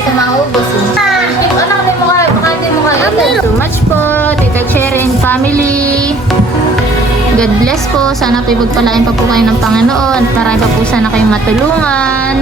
ito maubos eh. Anak, hindi mo kayo. Baka hindi mo kayo. Thank you so much po, Tita Cherry and family. God bless po. Sana po ipagpalain pa po kayo ng Panginoon. Marami pa po sana kayong matulungan.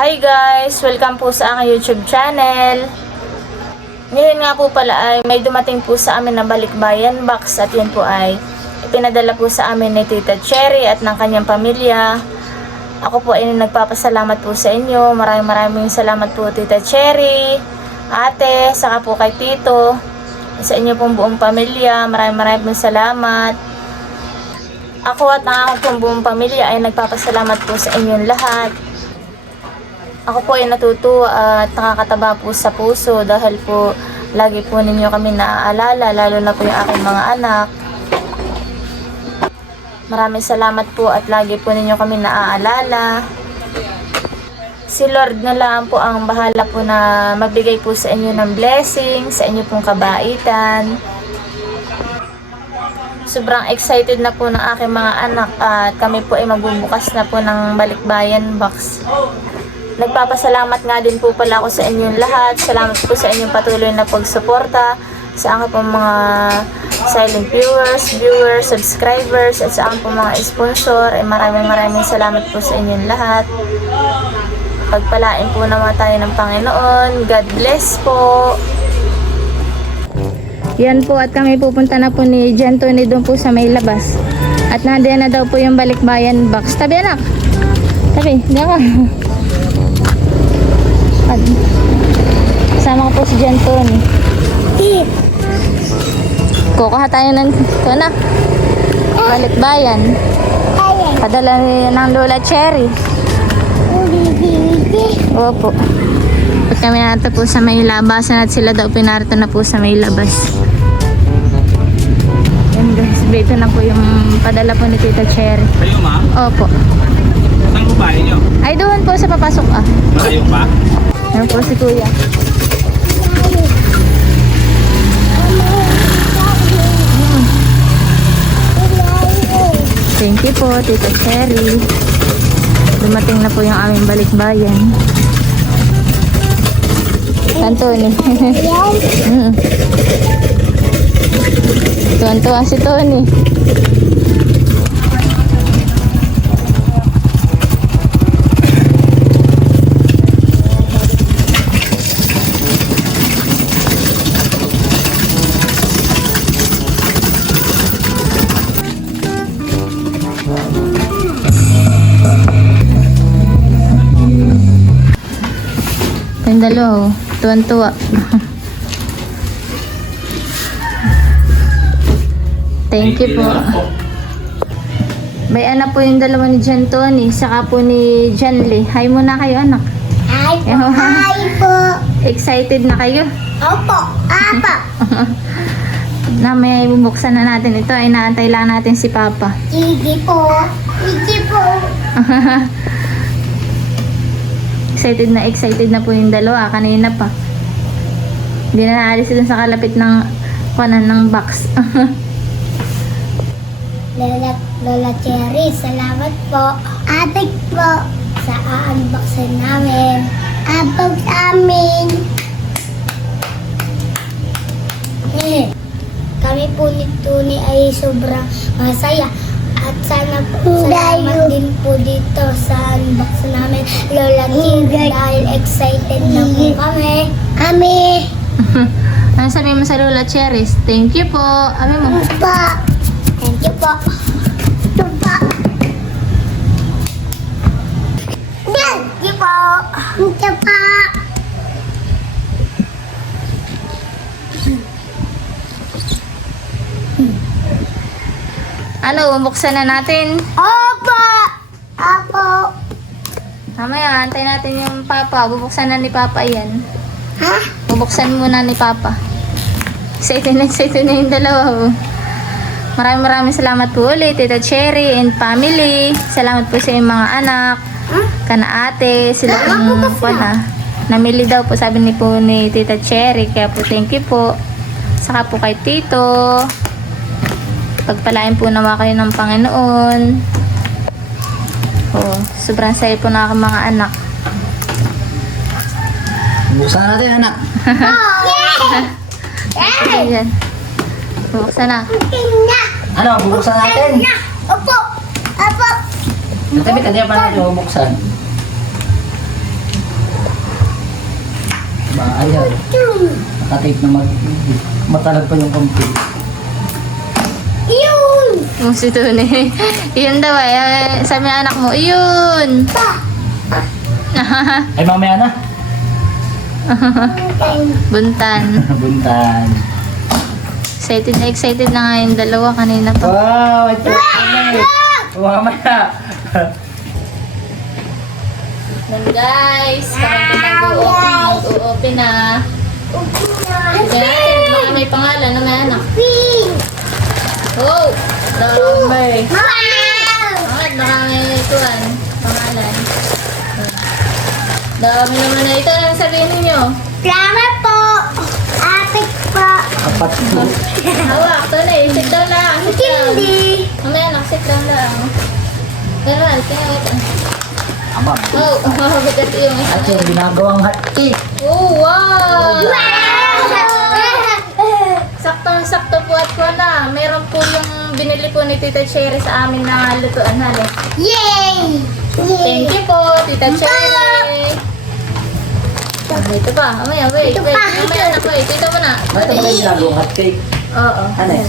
Hi guys! Welcome po sa aking YouTube channel. Ngayon nga po pala ay may dumating po sa amin na balikbayan box at yun po ay ipinadala po sa amin ni Tita Cherry at ng kanyang pamilya. Ako po ay nagpapasalamat po sa inyo. Maraming salamat po Tita Cherry, ate, saka po kay Tito, sa inyo pong buong pamilya. Maraming salamat. Ako at ang aking pong buong pamilya ay nagpapasalamat po sa inyong lahat. Ako po ay natutuwa at nakakataba po sa puso dahil po lagi po ninyo kami naaalala, lalo na po yung aking mga anak. Maraming salamat po at lagi po ninyo kami naaalala. Si Lord na lang po ang bahala po na magbigay po sa inyo ng blessing, sa inyo pong kabaitan. Sobrang excited na po ng aking mga anak at kami po ay magbubukas na po ng balikbayan box. Nagpapasalamat nga din po pala ako sa inyong lahat. Salamat po sa inyong patuloy na pagsuporta sa aking pong mga silent viewers, subscribers, at sa aking pong mga sponsor. Maraming salamat po sa inyong lahat. Pagpalain po naman tayo ng Panginoon. God bless po. Yan po at kami pupunta na po ni Jan Tony doon po sa may labas. At nandiyan na daw po yung balikbayan box. Tabi anak. Tabi, diyan. Sama ko po si Jan Tony. Kukuha tayo ng ito na balikbayan. Padala ng Lola Cherry. Opo. At kami natin po sa may labasan at sila daw pinarito na po sa may labas. Yan guys, dito na po yung padala po ni Tita Cherry. Kayo ma'am? Opo. Saan po bahay nyo? Ay doon po sa papasok ah. Malayo pa? Yan po si Kuya. Thank you po, Tita Cherry. Dumating na po yung aming balikbayan. Tony. Tuwan-tuwa si Tony. Yung dalawa, tuwan-tuwa. Thank you po. May anak po yung dalawa ni Jan Tony, saka po ni Jan Lee. Hi muna kayo anak. Hi po. Hi po. Excited na kayo? Opo. Apa. Na may bubuksan na natin. Ito ay naantay lang natin si Papa. Sige po. Sige po. Excited na po yung dalawa. Kanina pa. Hindi na naalis dun sa kalapit ng kanan ng box. Lola Cherry, salamat po. Ate po. Sa unboxing namin. Unbox amin. Kami po ni Tony ay sobrang masaya. At sana po salamat din po dito sa unbox namin, Lola Cherry, dahil excited na po kami. Ami! Ano sabi mo sa Lola Cherry? Thank you po. Ami mo. Pa! Thank you po. Ito pa. Thank you po. Ito pa. Ano, bubuksan na natin. Opo! Opo! Mamaya, antay natin yung Papa. Bubuksan na ni Papa yan. Ha? Bubuksan muna ni Papa. Excited na yung dalawa. Maraming salamat po ulit, Tita Cherry and family. Salamat po sa inyong mga anak, kana ate, sila pong pana. Namili daw po, sabi ni po ni Tita Cherry. Kaya po thank you po. Saka po kay Tito. Pagpalain po naman kayo ng Panginoon. Oh, sobrang saya po na aking mga anak. Buksan natin, anak. Ayan. Buksan na. Ano, bubuksan natin. Opo! Opo! Natabi, kanina pa natin bubuksan. Ba, ayaw. Nakatape na matalag pa yung computer. Yun! Oh, si Tony. Yun daw eh. Sabi ng anak mo, yun. Ay, mamaya na. Buntan. Buntan. Excited na excited na nga yung dalawa kanina pa. Wow, ito na. Mamaya. Then guys, kami mag-open na. Bigyan natin, baka may pangalan na may anak. Oh, number. Bakit baka may ituan, pangalan. Dami naman na ito. Anong sabihin ninyo? Salamat po! Apit po! Apat po. Hawak, ito na eh. Sit down lang. Sit down. Hindi! Mamaya anak, sit down lang. Ganun, kaya ito. Aba. Oh, mabigat yung isa. At yung ginagawang hot cake. Oh, wow! Saktong-sakto po at po na. Meron po yung binili po ni Tita Cherry sa amin na lutuan hali. Yay! Thank you po, Tita Cherry. Ito pa. Amaya, wait. Ito Wait. pa. Amaya na po. Ito mo na. Ba't naman kayo ginagawang hot cake? Oo. Ano eh?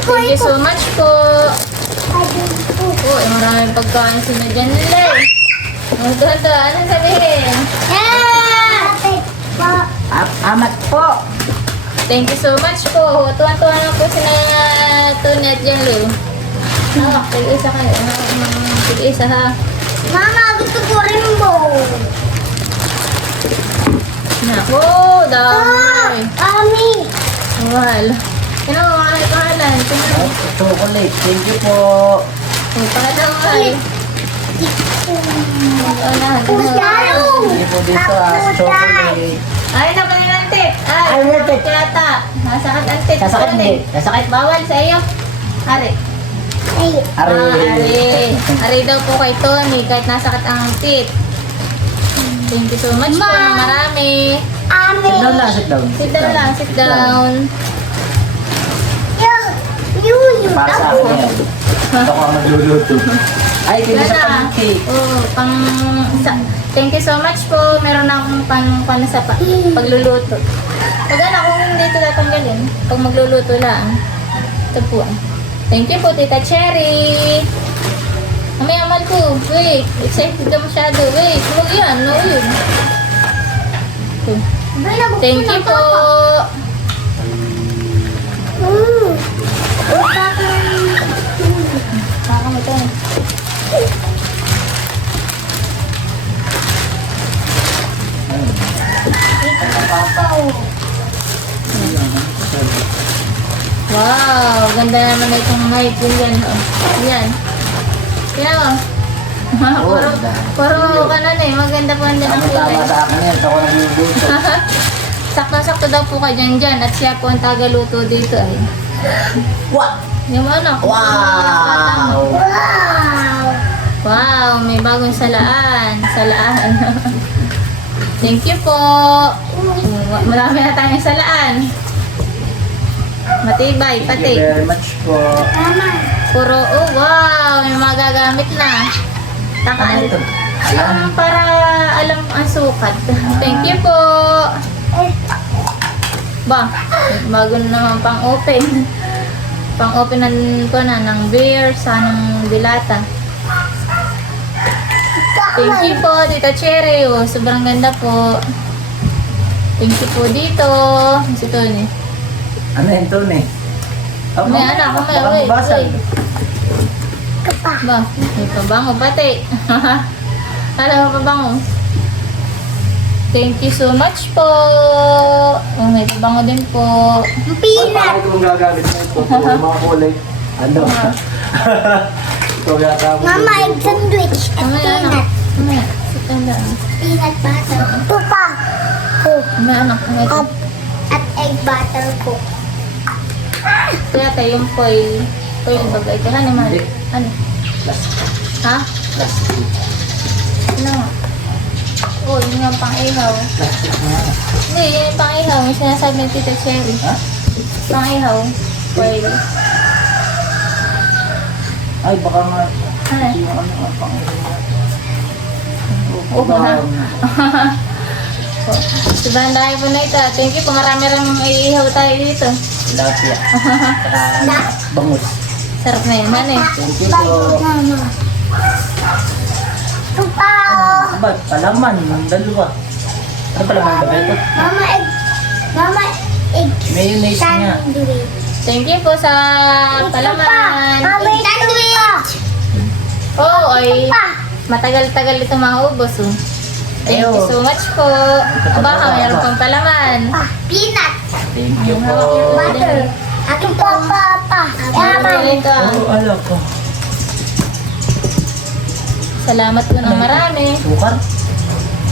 Thank you so much po. Oh, maraming pagkain si Nadyan nila eh. Oh, ito. Anong sabihin? Apit po! Amat po. Thank you so much po. Tuwan-tuwa na po sila Tony at Jello. Hawak, tig-isa kayo. Tig-isa ha. Mama, gusto ko rin mo! Nako, dami. Ami! Mahal. Kaya mo mga pangalan. Oh, chocolate. Thank you po. Pangalan mahal. Lalo! Thank you po dito chocolate. Ay, naman yung antik. Ay, yung antik. Yata. Nasakit antik. Sasakit Ano hindi. eh? Sasakit. Bawal sa iyo. Ari. Ay! Ari. Ari daw po kay Tony kahit nasakit ang tit. Thank you so much po ng marami. Ami! Sit down lang, sit down. Sit down lang, sit down. Yun! Para sa akin yan. Ito ko ang magluluto. Ay, Wala pinasa na. pang cake. Oh, thank you so much po. Meron na akong pan sa pagluluto. Pag ano, kung hindi ito tatanggalin, pag magluluto lang. Ito po. Thank you po, Tita Cherry. Mamaya man po. Wait, excited ka masyado. Wait, huwag yan. No, yun. Ito. Thank you po. Baka mo ito. Wow, ganda naman na itong night yan. Oh. Yan. Yan oh. Puro ka na eh. Maganda po ang Tama kulay. sa akin yan. Ito ko nagluluto. Sakto-sakto daw po ka dyan. At siya po ang tagaluto dito ay. Wow! Yung ano? Wow! Wow, may bagong salaan. Salaan. Thank you po. Marami na tayong salaan. Matibay, Thank pati. you very much po. Puro, oh wow, may mga gagamit na. Ano ito? Alam. Para alam ang sukat. Thank you po. Ba, bago na naman pang-open. Pang-openan ko na ng beer sa ng dilata. Thank you po, Tita Cherry. Oh, sobrang ganda po. Thank you po dito. Si Tony. Ano yun ito eh? Oh, May anak, may baka wait, mabasag. wait. Ba, may pabango pati. Alam mo pabango? Thank you so much po. Oh, may pabango din po. Peanut! Ito kung gagamit mo ito. Mga kulay. Ano? Ito yata mo. Mama, egg sandwich at Mamaya, peanut. anak. Mamaya. Sit Tandaan. Peanut butter. Pupa. Po. May anak ko ito. At egg butter po. Kaya tayo yung foil. Foil baga ito. Ano man? Hindi. Ano? Plastic. Ha? Plastic. Ano nga? Oh, yun yung pang-ihaw. Plastic na. Hindi, yun yung pang-ihaw. May sinasabi ng Tita Cherry. Ha? Pang-ihaw. Foil. Ay, baka ma... Ano? Yung ano, pang... Oo na. Diba, ang dami po na ito. Thank you po. Marami-raming iihaw tayo dito. Tilapia. Saka bangus. Sarap na yun. Ano eh? Thank you po. Mama. Pupa. Ba't? Palaman. Ang dalawa. Ano palaman ba ito? Mama egg. Mama egg. Mayonnaise niya. Sandwich. Thank you po sa palaman. Mama sandwich. Oh, ay Pa. matagal-tagal ito maubos. Oh. Thank you so much po. Aba, mayroon pang palaman. Pa. Peanut. Thank you po. Butter. Akin po, papa. Ito. Oh, alam ko. Salamat po ng marami. Sukar?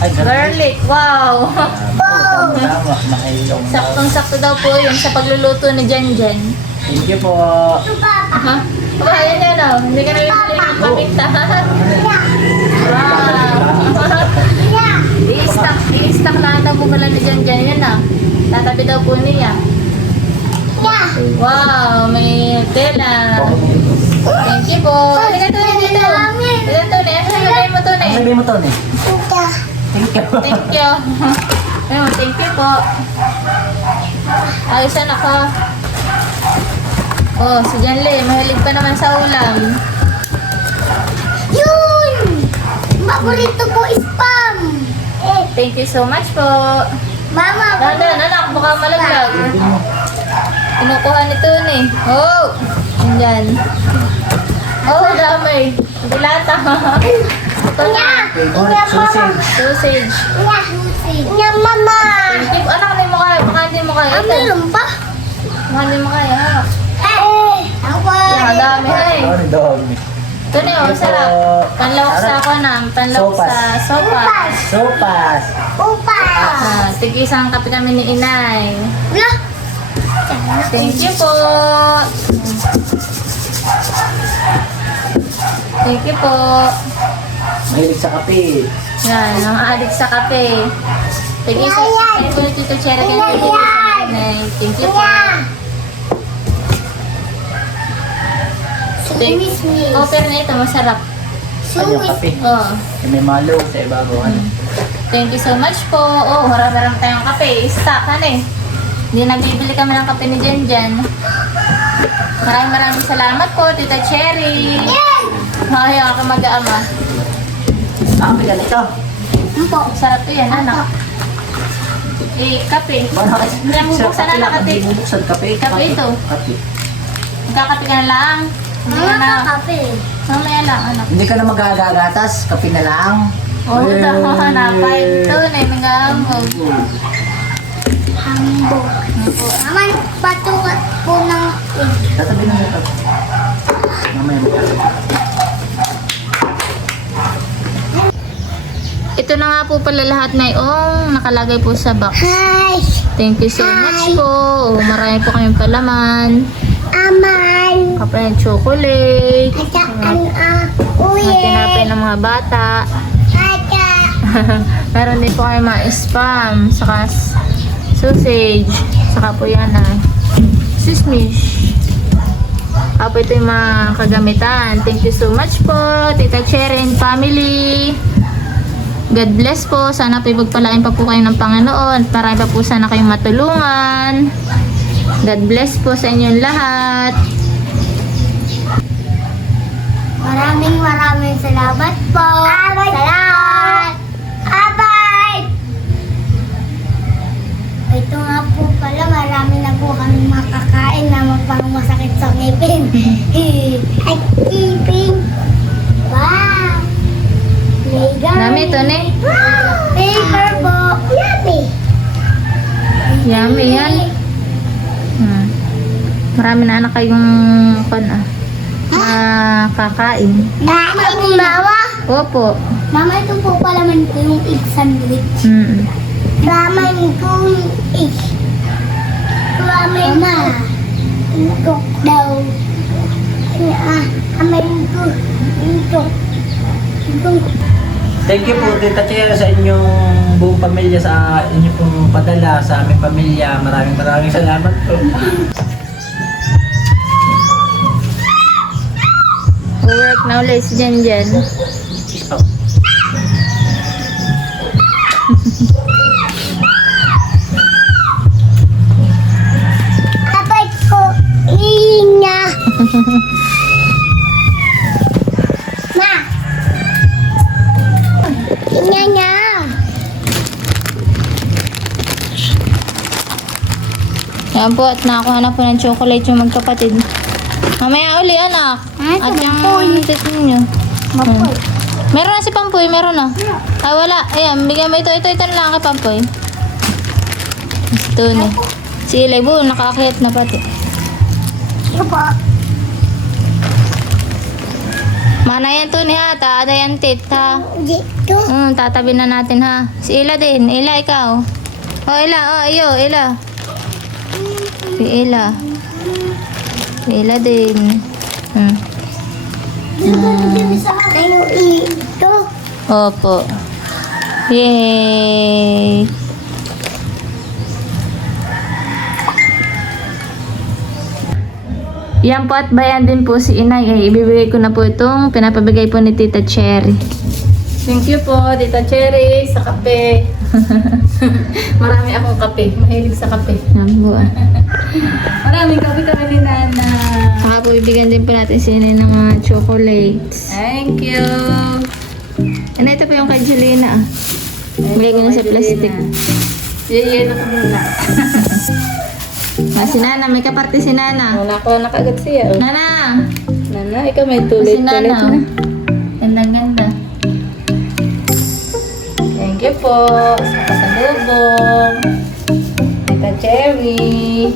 Ay, Garlic, wow. Tama, nakailong. Saktong-sakto daw po yun sa pagluluto ni Jan Jan. Thank you po. Aha. Aba, yan yan oh. Hindi ka na bibili ng paminta. Wow. I-stack na daw po pala ni Jan Jan yan ah. Tatabi daw po niya. Wow, may tela. Thank you po. Halika to, dito. Halika to, ano sabihin mo to, Ano sabihin mo to, ne? Thank you. Thank you. Ayun, thank you po. Ayos na ako. Oh, si Janle, mahilig pa naman sa ulam. Yun! Paborito po spam. Thank you so much po. Mama, Dandan, anak, baka malaglag. Kinukuha nito ni. Oh! Andyan. Oh, dami. Dilata. Ito na. Favorite sausage. Sausage. Nya mama. Thank you. Anak, hindi mo kaya. Baka hindi mo kaya. Ito. Meron pa? Baka hindi mo kaya. Ha? Away. Dami, hay. Ano dami? Ito na yun, sarap. Panlawak sa ako na. Panlawak Sopas. sa sopas. Sopas. Upa. Tig-isang kape kami ni Inay. Wala. Thank you po. Thank you po. Mahilig sa kape. Yan, ang adik sa kape. Tig-isang kape po ni Tito Cherry kay Tito Inay. Thank you po. Sumis miss. Oh, pero na ito, masarap. Ay, yung kape. Oh. May malo sa ibabaw. Ano? Thank you so much po. Oh, marami tayong kape. Stock, ano eh. Hindi nabibili kami ng kape ni Jan Jan. Maraming salamat po, Tita Cherry. Ay, ako mag-aama. Ah, may ganito. Umpo. Sarap to yan, anak. Eh, kape. Hindi ang bubuksan na kape. Hindi bubuksan kape. Kape ito. Kape. Magkakape ka na lang. Hindi ka na. Kape. Mamaya lang, anak. Hindi ka na magagagatas. Kape na lang. Oh, ito. Hanapay. Ito na yung nag-aamog. Hambo. Naman, patukat po ng egg. Tatabi na ito. Mamaya mo. Ito na nga po pala lahat na yung nakalagay po sa box. Hi. Thank you so much po. Oh, marami po kayong palaman. Aman. Kapag ng chocolate. Ataan Mga tinapay ng mga bata. Ata. Meron din po kayo mga spam. Saka sausage. Saka po yan sismish. Apo ito yung mga kagamitan. Thank you so much po, Tita Cherry and family. God bless po. Sana po ipagpalain pa po kayo ng Panginoon. Marami pa po sana kayong matulungan. God bless po sa inyong lahat. Maraming salamat po. Salamat. Abay. Ito nga po pala, marami na po kami makakain na magpang masakit sa ngipin. Ay, ngipin. Wow. Dami ito, ne? Paper po. Yummy. Yummy yan. Marami na anak kayong kakain. Mama. Opo. Mama, ito po palaman ko yung egg sandwich. Ramen ko yung egg. Ramen na. Ito daw. Ramen ko. Ito. Thank you po Tita Chera sa inyong buong pamilya, sa inyong pong padala sa aming pamilya. Maraming salamat po. Work na ulit si Jen Jen. Dapat ko inya. Ma. Inya niya. Yan po, at nakakuha na po ng chocolate yung magkapatid. Mamaya uli, anak. At yung tit ninyo. Mapoy. Meron na si Pampoy, meron na. Ay, wala. Ayan, bigyan mo ito na lang kay Pampoy. Ito na. Si Ilay, bu, nakaakyat na pati. Ito po. Mana yan to ni ha, taada yan tit ha. Dito. Tatabi na natin ha. Si Ila din, Ila ikaw. Ila, iyo, Ila. Si Ila. Si Ila din. Tayo ito. Opo. Yay! Yan po, at bayan din po si Inay. Ay, ibibigay ko na po itong pinapabigay po ni Tita Cherry. Thank you po, Tita Cherry, sa kape. Marami akong kape. Mahilig sa kape. Yan po. Maraming kape kami ni Nana. Saka po bibigyan din po natin si Inay ng mga chocolates. Thank you. Ano, ito po yung kay Julina. Bigay ko na sa plastic. Yelo ko muna. Si Nana, may kaparte si Nana. Wala ko na kagad siya. Nana! Nana, ikaw may Si tulit-tulit Nana. na. Ganda-ganda. Thank you po sa pasalubong. Tita Cherry.